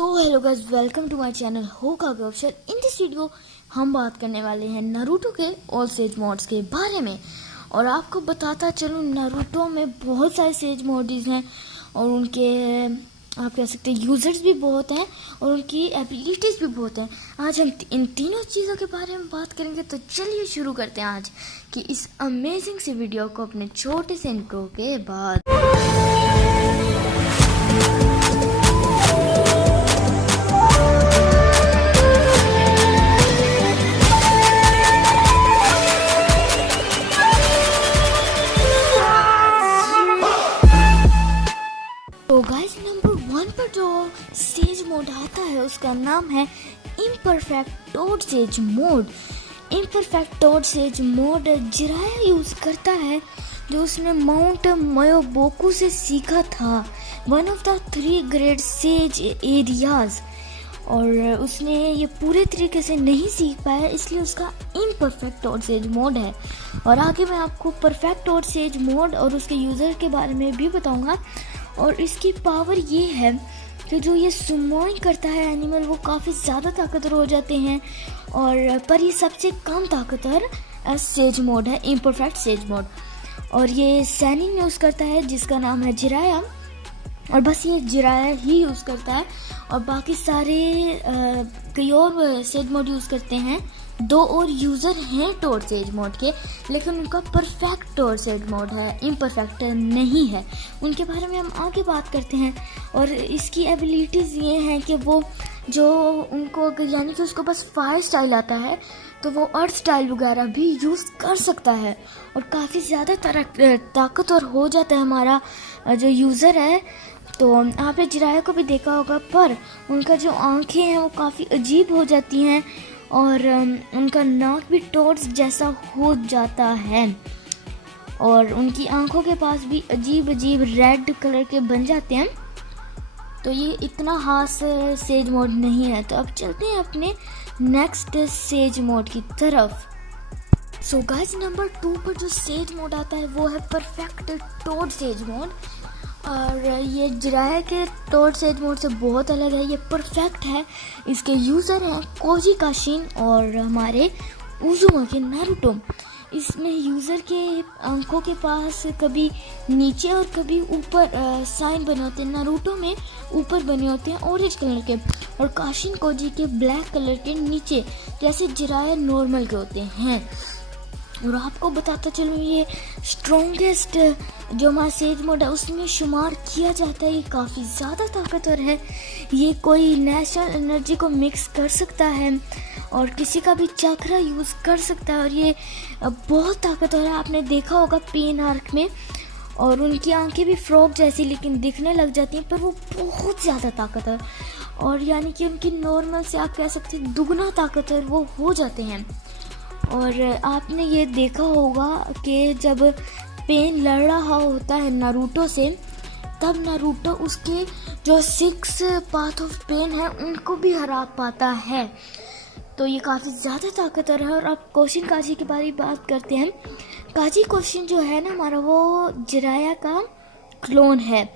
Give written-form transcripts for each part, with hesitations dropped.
So hello guys, welcome to my channel Hokage official. In this video हम बात करने वाले हैं नारुतो के ऑल सेज मोड्स के बारे में। और आपको बताता चलूँ, नारुतो में बहुत सारे सेज मोड्स हैं और उनके आप कह सकते हैं यूजर्स भी बहुत हैं और उनकी एबिलिटीज़ भी बहुत हैं। आज हम इन तीनों चीज़ों के बारे में बात करेंगे, तो चलिए शुरू करते हैं आज की इस अमेजिंग सी वीडियो को अपने छोटे से इंट्रो के बाद। तो गाइस, नंबर 1 पर जो सेज मोड आता है उसका नाम है imperfect toad sage mode. Imperfect toad sage mode Jiraiya use करता है, जो उसने माउंट मयोबोकू से सीखा था, one of the 3 great sage areas. और उसने ये पूरे तरीके से नहीं सीख पाया, इसलिए उसका इम्परफेक्ट टोड सेज मोड है। और आगे मैं आपको परफेक्ट टोड सेज मोड और उसके यूज़र के बारे में भी बताऊंगा। और इसकी पावर ये है कि जो ये सुमोइंग करता है एनिमल, वो काफ़ी ज़्यादा ताकतवर हो जाते हैं। और पर ये सबसे कम ताकतवर सेज मोड है, इम्परफेक्ट सेज मोड। और ये सैनिन यूज़ करता है जिसका नाम है जिराया, और बस ये जिराया ही यूज़ करता है। और बाकी सारे कई और सेज मोड यूज़ करते हैं। 2 और यूज़र हैं टोड सेज मोड के, लेकिन उनका परफेक्ट टोड सेज मोड है, इम्परफेक्ट नहीं है। उनके बारे में हम आगे बात करते हैं। और इसकी एबिलिटीज़ ये हैं कि वो जो उनको यानी कि उसको बस फायर स्टाइल आता है, तो वो अर्थ स्टाइल वगैरह भी यूज़ कर सकता है और काफ़ी ज़्यादा ताकतवर हो जाता है हमारा जो यूज़र है। तो आपने जिराया को भी देखा होगा, पर उनका जो आँखें हैं वो काफ़ी अजीब हो जाती हैं और उनका नाक भी टोड्स जैसा हो जाता है। और उनकी आंखों के पास भी अजीब अजीब रेड कलर के बन जाते हैं। तो ये इतना खास सेज मोड नहीं है। तो अब चलते हैं अपने नेक्स्ट सेज मोड की तरफ। सो गाइस, नंबर 2 पर जो सेज मोड आता है वो है परफेक्ट टोड सेज मोड। और ये जिराया के टोड सेज मोड से बहुत अलग है, ये परफेक्ट है। इसके यूज़र हैं koji काशिन और हमारे उजुमाकी नारुतो। इसमें यूज़र के आंखों के पास कभी नीचे और कभी ऊपर साइन बने होते हैं। नारुतो में ऊपर बने होते हैं ऑरेंज कलर के, और काशिन koji के ब्लैक कलर के नीचे, जैसे जिराया नॉर्मल के होते हैं। और आपको बताता चलूँ, ये स्ट्रॉन्गेस्ट जो हमारा सेज मोड है उसमें शुमार किया जाता है। ये काफ़ी ज़्यादा ताकतवर है, ये कोई नेचुरल एनर्जी को मिक्स कर सकता है और किसी का भी चक्रा यूज़ कर सकता है। और ये बहुत ताकतवर है, आपने देखा होगा पेन आर्क में। और उनकी आंखें भी फ्रॉग जैसी लेकिन दिखने लग जाती हैं, पर वो बहुत ज़्यादा ताकतवर, और यानी कि उनकी नॉर्मल से आप कह सकते हैं दुगना ताकतवर वो हो जाते हैं। और आपने ये देखा होगा कि जब पेन लड़ रहा होता है नारुतो से, तब नारुतो उसके जो 6 पाथ ऑफ पेन है उनको भी हरा पाता है। तो ये काफ़ी ज़्यादा ताकतवर है। और अब कोशिन काजी के बारे में बात करते हैं। काजी कोशिन जो है ना हमारा, वो जिराया का क्लोन है।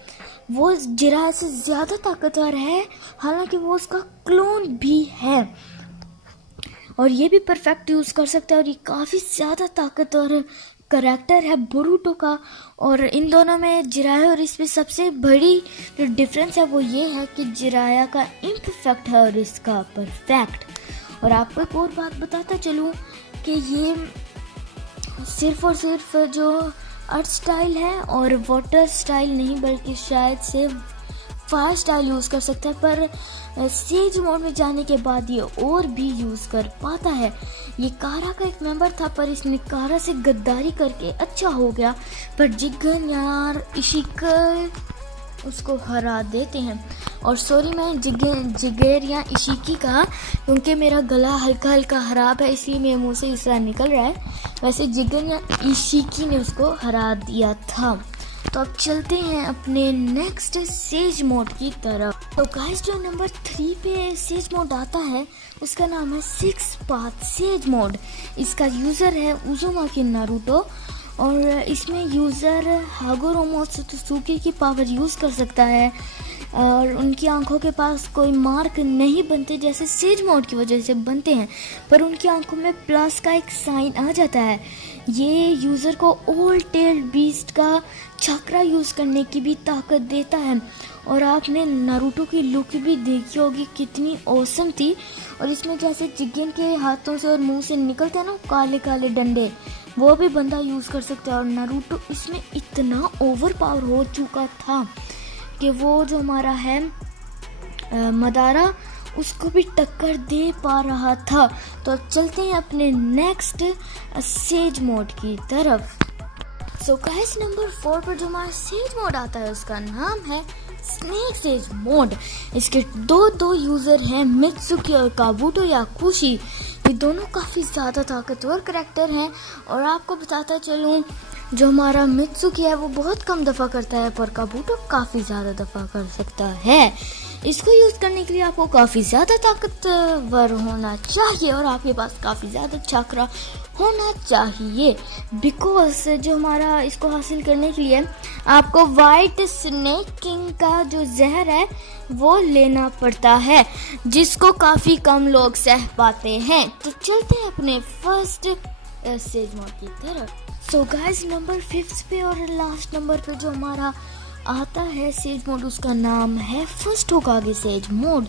वो जिराया से ज़्यादा ताकतवर है, हालांकि वो उसका क्लोन भी है। और ये भी परफेक्ट यूज़ कर सकता है। और ये काफ़ी ज़्यादा ताकतवर करैक्टर है बोरुतो का। और इन दोनों में जिराया और इसमें सबसे बड़ी जो डिफरेंस है वो ये है कि जिराया का इम्परफेक्ट है और इसका परफेक्ट। और आपको एक और बात बताता चलूँ कि ये सिर्फ और सिर्फ जो अर्थ स्टाइल है और वाटर स्टाइल नहीं, बल्कि शायद से फायर स्टाइल यूज़ कर सकता है। पर सेज मोड में जाने के बाद ये और भी यूज़ कर पाता है। ये कारा का एक मेंबर था, पर इसने कारा से गद्दारी करके अच्छा हो गया, पर जिगन यार इशिका उसको हरा देते हैं। और सॉरी, मैं जिगेर या इशिकी का, क्योंकि मेरा गला हल्का हल्का ख़राब है, इसलिए मेरे मुंह से इस तरह निकल रहा है। वैसे जिगन या इशिकी ने उसको हरा दिया था। तो अब चलते हैं अपने नेक्स्ट सेज मोड की तरफ। तो गाइस, जो नंबर 3 पे सेज मोड आता है उसका नाम है 6 पाथ सेज मोड। इसका यूज़र है उजुमाकी नारुतो और इसमें यूज़र हागोरोमो सत्सुकी की पावर यूज़ कर सकता है। और उनकी आंखों के पास कोई मार्क नहीं बनते जैसे सेज मोड की वजह से बनते हैं, पर उनकी आंखों में प्लस का एक साइन आ जाता है। ये यूज़र को ओल्ड टेल्ड बीस्ट का चक्रा यूज़ करने की भी ताकत देता है। और आपने नारुतो की लुक भी देखी होगी, कितनी औसम थी। और इसमें जैसे जिगेन के हाथों से और मुंह से निकलते हैं ना काले काले डंडे, वो भी बंदा यूज़ कर सकता है। और नारुतो इसमें इतना ओवर पावर हो चुका था कि वो जो हमारा है मदारा, उसको भी टक्कर दे पा रहा था। तो अब चलते हैं अपने नेक्स्ट सेज मोड की तरफ। सो गाइस, नंबर 4 पर जो हमारा सेज मोड आता है उसका नाम है स्नेक सेज मोड। इसके दो यूज़र हैं, मित्सुकी और काबूटो या कुशी। ये दोनों काफ़ी ज़्यादा ताकतवर करैक्टर हैं। और आपको बताता चलूँ, जो हमारा मित्सुकी है वो बहुत कम दफ़ा करता है, पर काबूटो काफ़ी ज़्यादा दफ़ा कर सकता है। इसको यूज़ करने के लिए आपको काफ़ी ज़्यादा ताकतवर होना चाहिए और आपके पास काफ़ी ज़्यादा चक्रा होना चाहिए। बिकॉज जो हमारा इसको हासिल करने के लिए आपको वाइट स्नेक किंग का जो जहर है वो लेना पड़ता है, जिसको काफ़ी कम लोग सह पाते हैं। तो चलते हैं अपने फर्स्ट सेज मोड की तरफ। सो गाइस, नंबर 5 पे और लास्ट नंबर पे जो हमारा आता है सेज मोड, उसका नाम है फर्स्ट होकागे सेज मोड।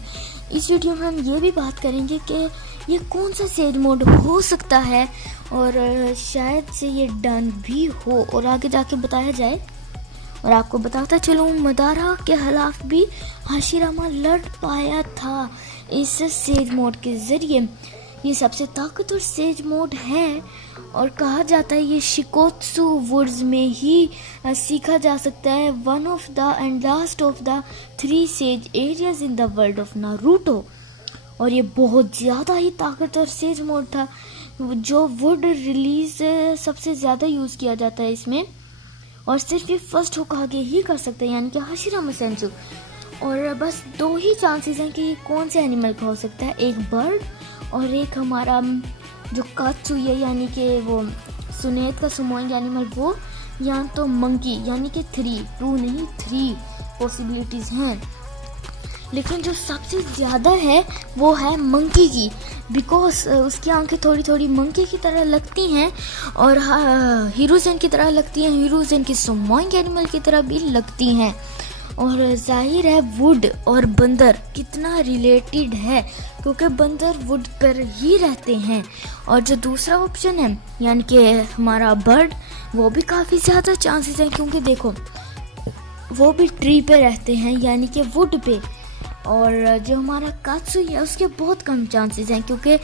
इस वीडियो में हम ये भी बात करेंगे कि ये कौन सा सेज मोड हो सकता है और शायद से ये डन भी हो और आगे जाके बताया जाए। और आपको बताता चलूँ, मदारा के खिलाफ भी हाशिरामा लड़ पाया था इस सेज मोड के ज़रिए। ये सबसे ताकतवर सेज मोड है और कहा जाता है ये शिकोत्सु वुड्स में ही सीखा जा सकता है। One of the end last of the 3 says areas in the world of Naruto. और ये बहुत ज़्यादा ही ताकतवर सेज मोड था। जो वुड रिलीज सबसे ज़्यादा यूज़ किया जाता है इसमें, और सिर्फ ये फर्स्ट होकागे ही कर सकता है, यानी कि हाशिरामा सेंसु। और बस 2 ही चांसेस हैं कि ये कौन से एनिमल का हो सकता है, एक बर्ड और एक हमारा जो कात्सुई है, यानी कि वो सुनेत का सुमोइंग एनिमल वो, या तो मंकी, यानी कि 2 नहीं 3 पॉसिबिलिटीज़ हैं। लेकिन जो सबसे ज़्यादा है वो है मंकी की, बिकॉज उसकी आंखें थोड़ी थोड़ी मंकी की तरह लगती हैं और हीरोज़न की तरह लगती हैं, हीरोज़न की सुमोइंग एनिमल की तरह भी लगती हैं। और जाहिर है वुड और बंदर कितना रिलेटेड है, क्योंकि बंदर वुड पर ही रहते हैं। और जो दूसरा ऑप्शन है यानी कि हमारा बर्ड, वो भी काफ़ी ज़्यादा चांसेस हैं, क्योंकि देखो वो भी ट्री पे रहते हैं यानी कि वुड पे। और जो हमारा कात्सुई है उसके बहुत कम चांसेस हैं, क्योंकि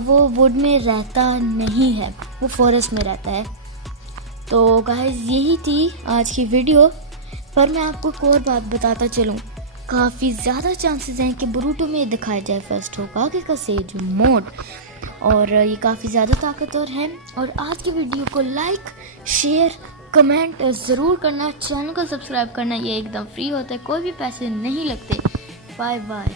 वो वुड में रहता नहीं है, वो फॉरेस्ट में रहता है। तो गाइस, यही थी आज की वीडियो। पर मैं आपको एक और बात बताता चलूँ, काफ़ी ज़्यादा चांसेस हैं कि बोरुतो में दिखाया जाए फर्स्ट होकागे का सेज मोड। और ये काफ़ी ज़्यादा ताकतवर है। और आज की वीडियो को लाइक, शेयर, कमेंट ज़रूर करना, चैनल को सब्सक्राइब करना। ये एकदम फ्री होता है, कोई भी पैसे नहीं लगते। Bye bye.